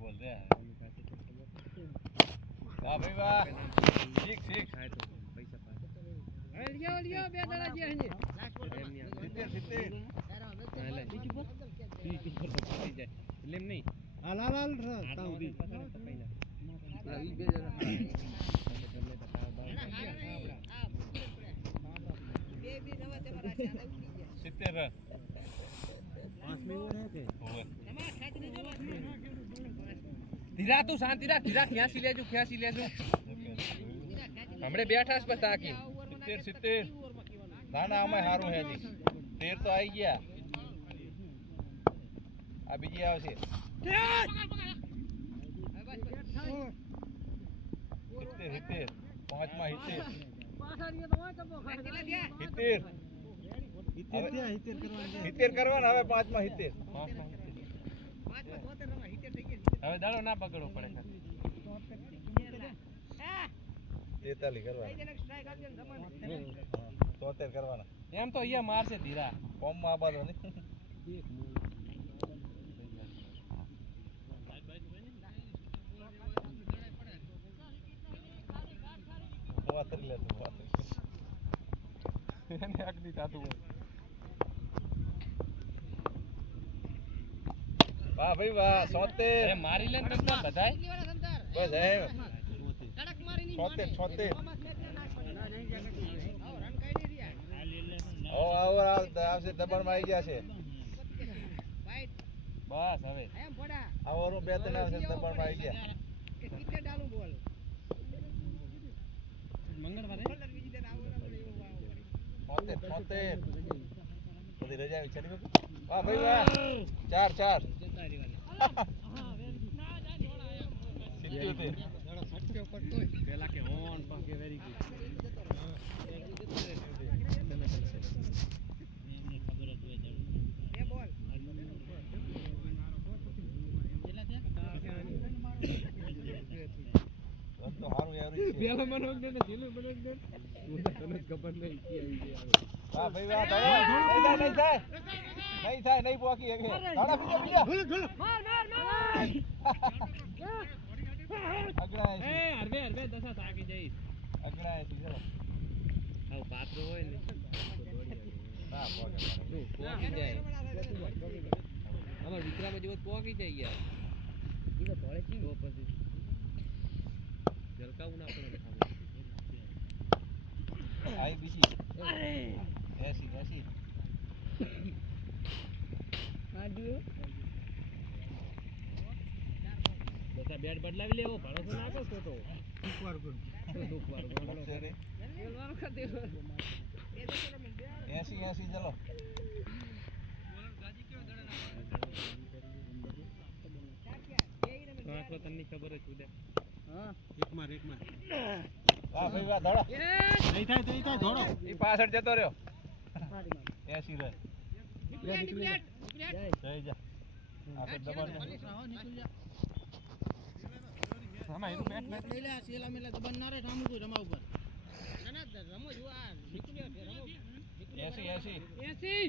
દસો વાતોના સકામ આવી જશે બધાય ચોસઠ ચોસઠ બે બોલ દે વાહ ભાઈ વાહ શીખ શીખ સિત્તેર સિત્તેર હાલ હાલ હાલ તાવ દી સિત્તેર રન. પાંચ મિનિટ હે કે. ધીરા તું, શાંતિ રાખ ધીરા ખ્યાસી લેજો ખ્યાસી લેજો? હમણે બેઠા છે તાકી સિત્તેર સિત્તેર. ના ના અમે સારું હે તેર તો આવી ગયા. આ બીજી આવશે. સિત્તેર સિત્તેર. પાંચમાં સિત્તેર. સિત્તેર. સિત્તેર કરવાના, હવે પાંચમાં સિત્તેર. હવે દાડો ના પકડવો પડે તેતાલીસ કરવાના. તોતેર કરવાના. એમ તો અહીંયા મારશે ધીરા. કોમમાં આ બાજુ નહીં. વાતરી લે તું વાતરી એને અગદી થાતું હોય. વાહ ભાઈ વાહ એ સોતેર મારી લે બધાય બસ એમ. છોતેર છોતેર. ઓ આવો આવ- આવશે દબાણમાં આવી ગયા છે. બસ હવે. આવવાનું બે ત્રણ આવશે દબાણમાં આવી ગયા. છોતેર છોતેર. બધી રજા વિચારી બાપુ? વાહ ભાઈ વાહ. ચાર ચાર. પેલા પેલા ને જીલું મને ઓગને હું તો તને ખબર નહીં કે આવી જાય વાહ ભાઈ વાહ નહીં થાય નહીં થાય નહીં થાય નહીં પોકી એક દાડા માર માર અગડા એ હરવે હરવે દશા થાકી જઈશ. અગડા ચલો. આવ પાત્રો હોય ને હા પોકે પોકી. જાય? અમાર વિક્રમ જેવો પોકી જાય યાર. તો પછી જલકાવું ના પડે આઈ બીજી. એસી એસી બધા બેટ બદલાવી લેવો ભાડો તો નાખો તો તો એસી એસી ચલો. આખો તને ખબર જ ઉડે. એક માર એક માર વાહ ભાઈ વાહ દાડા નહીં થાય તો થાય ધોડો. એ પાછળ જતો રહ્યો. એસી રન જઈ જા. આપણે દબાણ આમાં એનું બેટ બેટ એસી એસી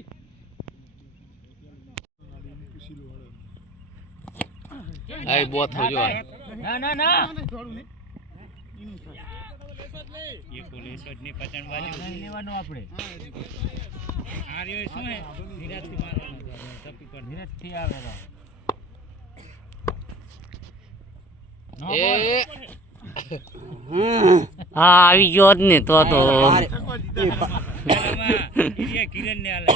આઈ બો થયો ના ના ના લેવાનો આપણે આ શું હે? નિરાજથી મારવાનો ટપી પર. નિરાજથી આવેલો. એ હા આવી ગયો જ ને તો તો. કિરણ ને આલે.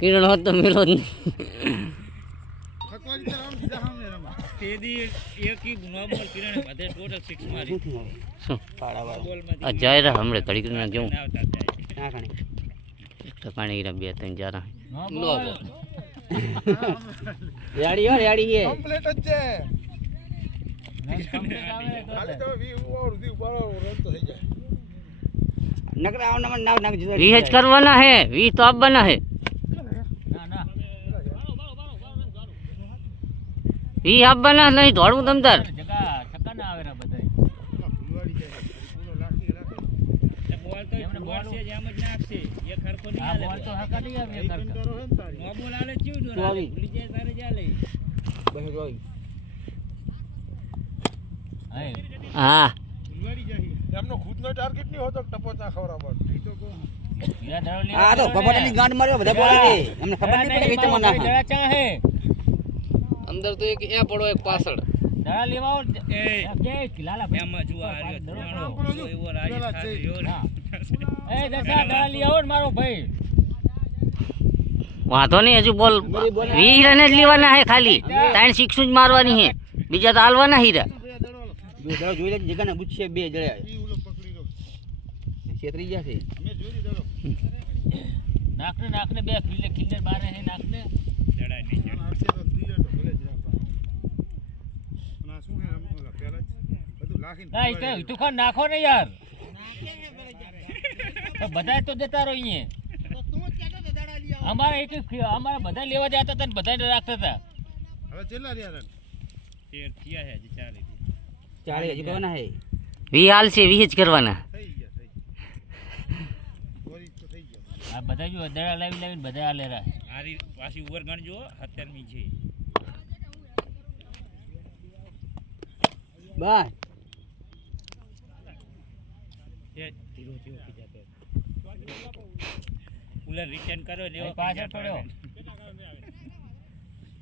કિરણ હોત. તો મેલો જ નહીં જય રામ હમણે ઘડી કરીને કેવું આવતા જાય ઠકાણે હીરા બે ત્રણ જારા. લો રેડી હો રેડી છે કમ્પ્લીટ જ છે. નહીં, complete આવે તો ખાલી તમે વી ઓવર દી બરાબર રન તો થઈ જાય નકરા આવના નાક નાક જુદા વીજ જ કરવાના હે વીજ તો આપવાના હે ના ના વી આપવાના નહીં દોડવું તમતાર જગા છક્કા ના આવે રા બધાય બોલ તો એમને બોલ બોલ છે. જ નાખશે એ ખરખો નહીં આ હાલે. તો હકા નહીં આવે એક નો બોલ ચીવ જો ભૂલી જાય તારે ચાલે. બસ જોઈ હા. એમનો ખુદનો ટાર્ગેટ નહીં હોતો ટપોચા ખવડાવવાનો? હીરા દડો લેવા આ તો કપડાની ગાંઠ માર્યો બધા બોલે છે. ખબર નહીં પડે નહીં, કે મારો ચમન ભાઈ દડા ચા હે અંદર તો એક એ પડો એક પાછળ. દડા લેવા આવો એ. કે લાલા ભાઈ. એમાં જો આ રહ્યો એવો રાજી પેલા થાશે, છે. જો ને. હા. એ દસા દડા લઈ આવો ને મારો ભાઈ. વાંધો નહીં હજુ બોલ. વી ને જ લેવાના હે ખાલી. ત્રણ સિક્સું જ મારવાની હે. બીજા તો હાલવાના હીરા જોઈ લે બે જડ્યા છેતરી ગયા છે નાખને નાખને બે કિલ્લે ખીલે બારે હે નાખને જડાય નહીં. નાખો ને યાર. તો બધા તો દેતા રહો અહીંયા. અમારે એક એક અમારે બધા લેવા જતા હતા ને બધા રાખતા હતા. હવે કેટલા રહ્યા રન તેર થયા છે હજી ચાલે. ચાલે હજી કરવાના હે? વી હાલ છે વી જ કરવાના. થઈ ગયા થઈ ગયા. તો થઈ ગયા. આ બધા જો દડા લાવી લાવીને બધા આ લેરા આરી પાછી ઉપર ગણજો સત્તરમી છે બસ એ ધીરો ધીરો ખીજાતો. કુલર રિટર્ન કરો લેવો પાછળ પડ્યો.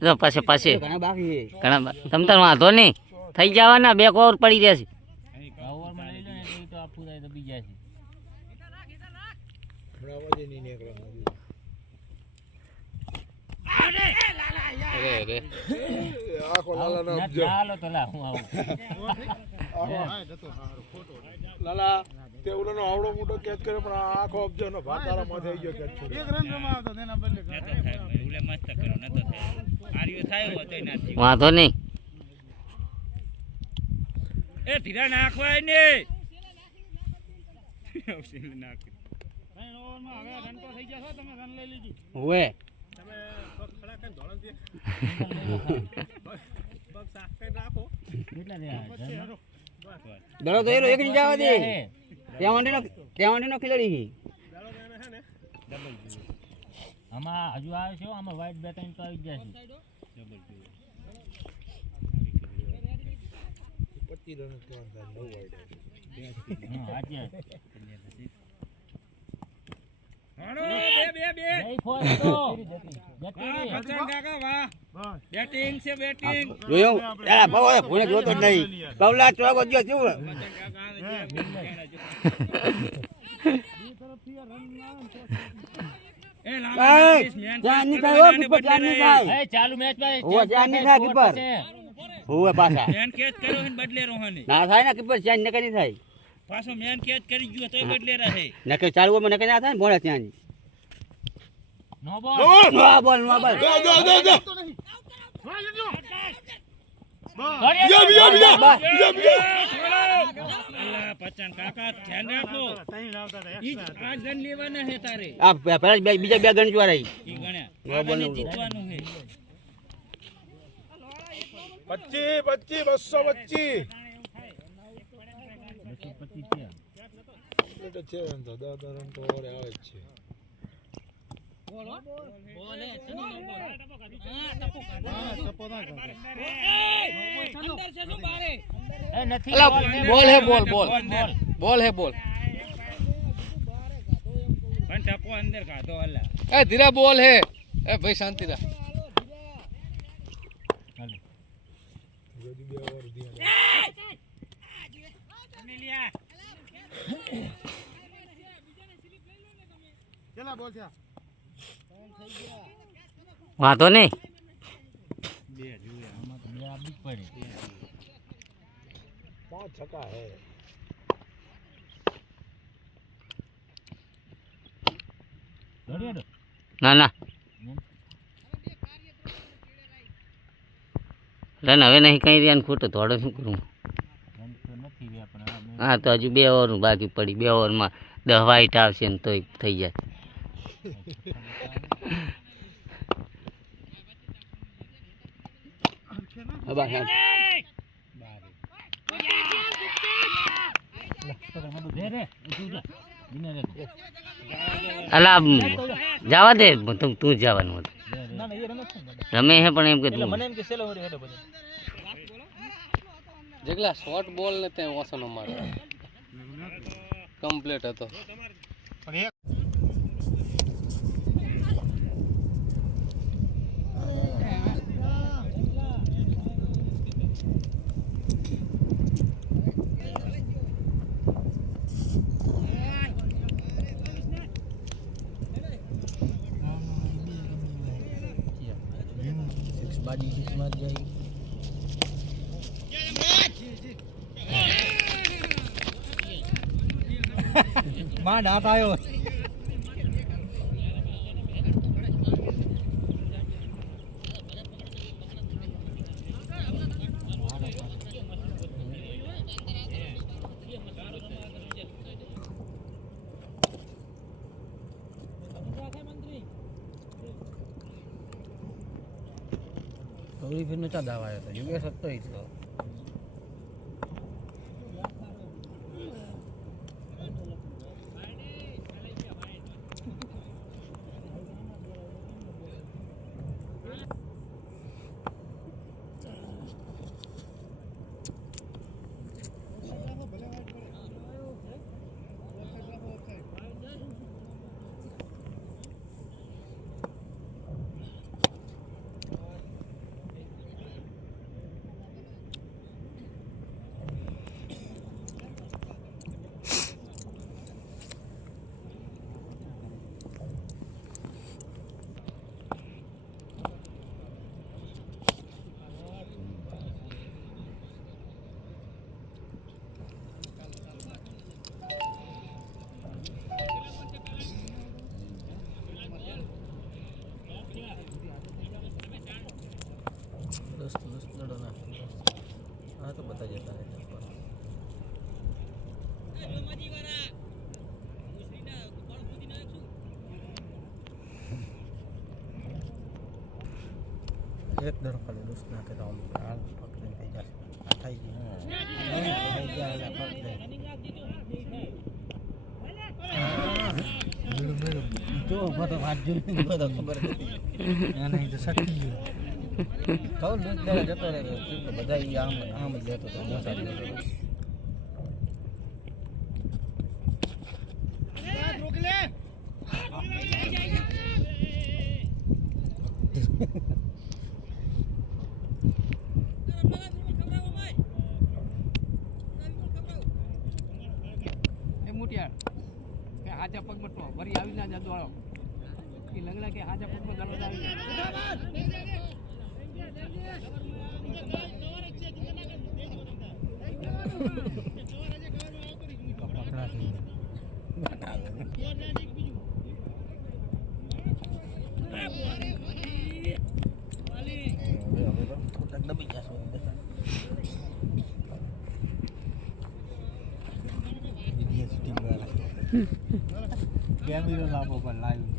જો પાસે પાસે ઘણા બાકી છે. ઘણા બા- તમતાર વાંધો નહીં. થઈ જવાના બે ઓવર પડી રહ્યા છે. ઓવરમાં લઈ લો ને તો આપવું થાય તો બીજા છે. લાલા. તે ઓલાનો આવડો મોટો કેચ કર્યો પણ આખો અબજો નો ભાત તારા માથે આવી ગયો કેચ છોડી એક રન રમાવતો તેના બદલે થાય ભાઈ, ઓલે મસ્ત કર્યો નતો થાય. આર્યો થાય એવો તોય વાંધો નહીં. એ ધીરા નાખવાય ને નાખ. હવે? દડો તો એનો એક જ જવા દે. ત્યાં વાંડીનો ત્યાં વાંડીનો આમાં હજુ આવે છે આમાં white બે ત્રણ તો આવી ગયા છે જય ભૂલે જોતો જ નહીં કવલા ચોક જો શું ચાલુ ને ના થાય પાછો મેન કેચ કરી ગયો તોય બદલે રહે નકે ચાલુ હોય નકે થાય ને બોલે ત્યાં બીજા બે ગણ જોવા રહી ઈ ગણ્યા નો આ બોલ, ગને નો બોલ. જીતવાનું હે. પચીસ પચીસ બસો પચીસ છે. એટલે છે રન તો દસ દસ રન તો ઓરે આવે જ છે એ નથી અલા, બોલ, બોલ હે, બોલ, બોલ, બોલ. બોલ. બોલ હે બોલ પણ ટપો અંદર કાઢો અલ્લા એ ધીરે બોલ હે એ ભાઈ શાંતિ રાખ હાલો. હજી બે ઓવર ધ્યાન કેટલા બોલ થયા વાંધો નહીં. ના ના. રન હવે નહીં કઈ રહ્યા ખોટો થોડો શું કરું? હા, તો હજુ બે ઓવરનું બાકી પડી, બે ઓવરમાં દસ વાઇટ આવશે ને તોય થઈ જાય. હબા હા રે રે ઊઠું જા. બિના રે. અલા મ, જવા દે તું તું જ જવાનું હતું રે રે. રમે હે પણ એમ કે તું જેટલા શોર્ટ બોલ ને ત્યાં ઓસનો મારે કમ્પ્લીટ હતો માં દાંત આવ્યો ગૌરી ફીરનો ચા દાવા આવ્યો હતો યોગેશ હતો એક ખાલી દોસ્ત નાખે તો હાલ પકડીને થઈ જશે થઈ ગયા જો બધો વાત જોઈને બધો ખબર નથી તો સકી ગયો કહું દૂધ જતો બધા આમ આમ જ લેતો હતો મોટા લેતો હતો એ મુટિયાર કે હાજા પગમાં તો વરી જતો વાળો એ લંગડા કે હાજા પગમાં દરરોજ આવી કેમેરો લાવો પણ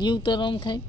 ગીરી ઉતારો આમ થાય?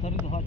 这里不好